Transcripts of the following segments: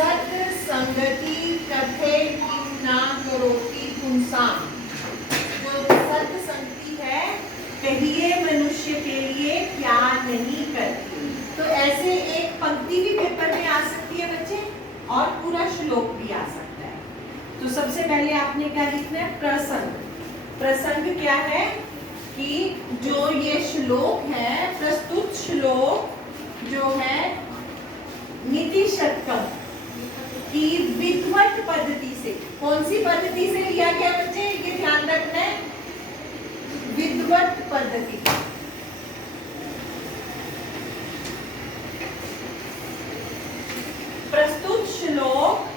सत्संगति कथे किम ना करोति पुंसाम। जो सत्संगति है कहिए मनुष्य के लिए क्या नहीं करती। तो ऐसे एक पंक्ति भी पेपर में आ सकती है बच्चे, और पूरा श्लोक भी आ सकता है। तो सबसे पहले आपने क्या लिखना है, प्रसंग। प्रसंग क्या है कि जो ये श्लोक है, प्रस्तुत श्लोक जो है नीति शतकम की विद्वत पद्धति से, कौन सी पद्धति से लिया गया बच्चे, ये ध्यान रखना है, विद्वत पद्धति। प्रस्तुत श्लोक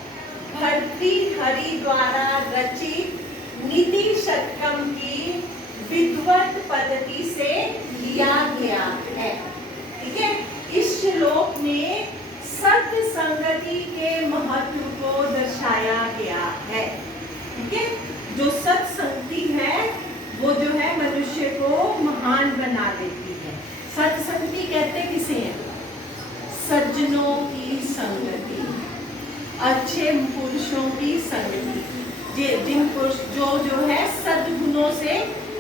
भर्तृहरि द्वारा रचित नीति शतकम की विद्वत पद्धति से लिया गया है। ठीक है, इस श्लोक में सत्संगति के महत्व को दर्शाया गया है। ठीक है, जो सत्संगति है वो जो है मनुष्य को महान बना देती है। सत्संगति कहते किसे हैं? सज्जनों की संगति, अच्छे पुरुषों की संगति, जिन पुरुष जो है सद्गुणों से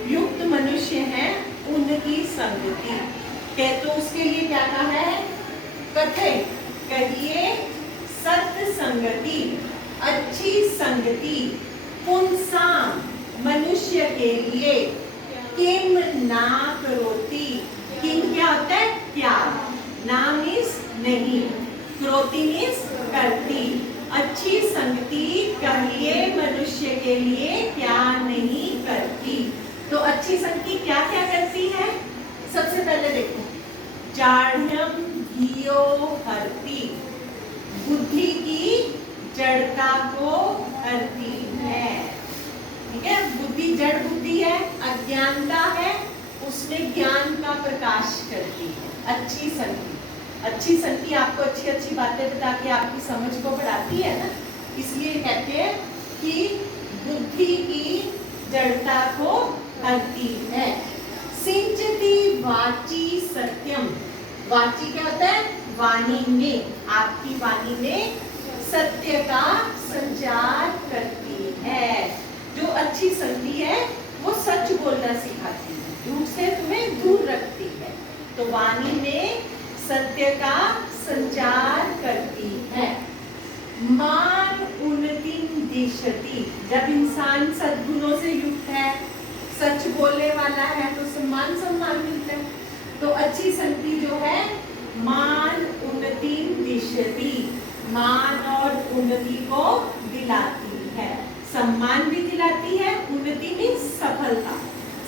युक्त मनुष्य हैं, उनकी संगति। तो उसके लिए क्या कहा है? कथे, कहिए सत्संगति, अच्छी संगति, पुंसाम, मनुष्य के लिए, किम ना करोति। किम क्या होता है? क्या। ना मीन्स नहीं, करोति मीन्स करती। अच्छी संगति कहिए मनुष्य के लिए क्या नहीं करती। तो अच्छी संगति क्या क्या करती है? सबसे पहले देखो, जाढ़्यम धियो हरति, बुद्धि की जड़ता को हरती है। ठीक है, बुद्धि जड़ बुद्धि है, अज्ञानता है, उसमें ज्ञान का प्रकाश करती है। अच्छी संगति, अच्छी संगति आपको अच्छी अच्छी बातें बता के आपकी समझ को बढ़ाती है ना, इसलिए कहते हैं कि बुद्धि की जड़ता को हरती है। सिंचती वाची सत्यम, वाची क्या होता है? वाणी में, आपकी वाणी में सत्य का संचार करती है। जो अच्छी संगति है वो सच बोलना सिखाती है, झूठ से तुम्हें दूर रखती है। तो वाणी में सत्य का संचार करती है। मान उन्नति दिशति, जब इंसान सद्गुणों से युक्त है, सच बोलने वाला है, तो सम्मान सम्मान मिलता है। तो अच्छी संगति जो है मान उन्नति दिशति, मान और उन्नति को दिलाती है, सम्मान भी दिलाती है, उन्नति में सफलता,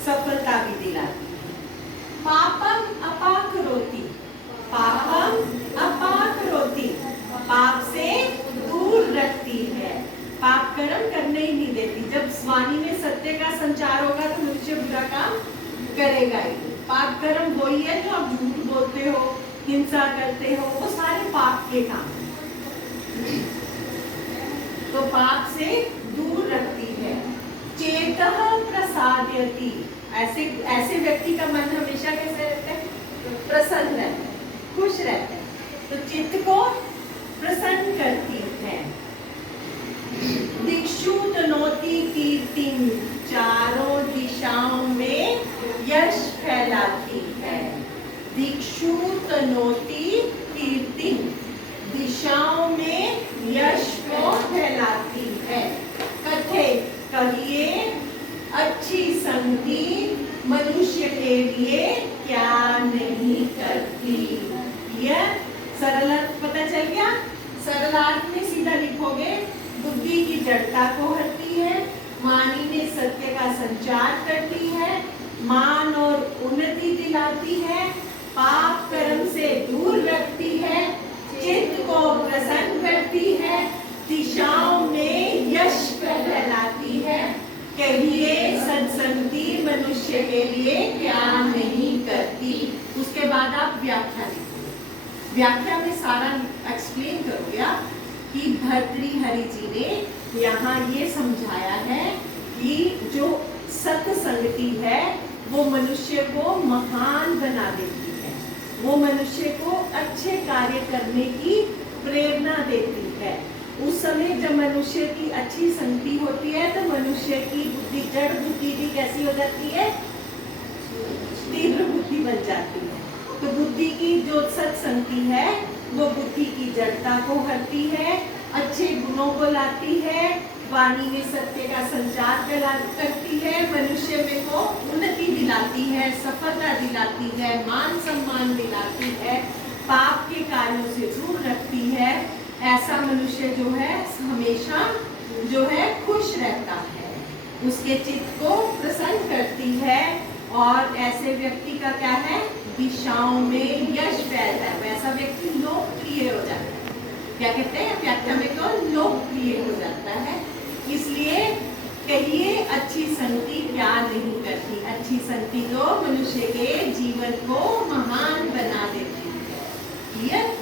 सफलता भी दिलाती है। पापम अपाकरोति, पापम अपाकरोति, पाप से दूर रखती है, पाप कर्म करने ही नहीं देती। जब वाणी में सत्य का संचार होगा तो मनुष्य बुरा काम करेगा ही। पाप कर्म वही है जो आप झूठ बोलते हो, हिंसा करते हो, वो सारे पाप के काम हैं। तो पाप से दूर रखती है। चेतः प्रसादयति, ऐसे व्यक्ति का मन हमेशा कैसे रहता है? प्रसन्न रहता है, खुश रहता है। तो चित्त को प्रसन्न करती है। दिक्षु तनोति कीर्तिम, चारों दिशाओं में यश फैलाती है। दिक्षु तनोति कीर्तिम, दिशाओं में यश को फैलाती है। कथे, कहिए अच्छी संगति मनुष्य के लिए क्या नहीं करती। यह सरल अर्थ पता चल गया? सरल अर्थ में सीधा लिखोगे, बुद्धि की जड़ता को हरती है, वाणी में सत्य का संचार करती है, मान और उन्नति दिलाती है, पाप कर्म से दूर रखती है, चित्त को प्रसन्न करती है, दिशाओं में यश फैलाती है। कहिए सत्संगति मनुष्य के लिए क्या नहीं करती। उसके बाद आप व्याख्या लिखोगे, व्याख्या में सारा एक्सप्लेन करोगे आप कि भर्तृहरि जी ने यहाँ ये समझाया है कि जो सत्संगति है वो मनुष्य को महान बना देती है, वो मनुष्य को अच्छे कार्य करने की प्रेरणा देती है। मनुष्य की अच्छी संगति होती है तो मनुष्य की बुद्धि, जड़ बुद्धि भी कैसी हो जाती है, तीव्र बुद्धि बन जाती है। तो बुद्धि की जो सत्संगति है वो बुद्धि की जड़ता को हरती है, अच्छे गुणों को लाती है, वाणी में सत्य का संचार करती है, मनुष्य में को उन्नति दिलाती है, सफलता दिलाती है, मान सम्मान दिलाती है, पाप के कार्यों से दूर रखती है। ऐसा मनुष्य जो है हमेशा जो है खुश रहता है, उसके चित्त को प्रसन्न करती है और ऐसे व्यक्ति का क्या है, दिशाओं में यश फैलता है। वैसा व्यक्ति लोकप्रिय हो जाता है। क्या कहते हैं व्याख्या में को लोकप्रिय हो जाता है। इसलिए कहिए अच्छी संगति क्या नहीं करती, अच्छी संगति तो मनुष्य के जीवन को महान बना देती है। क्लियर?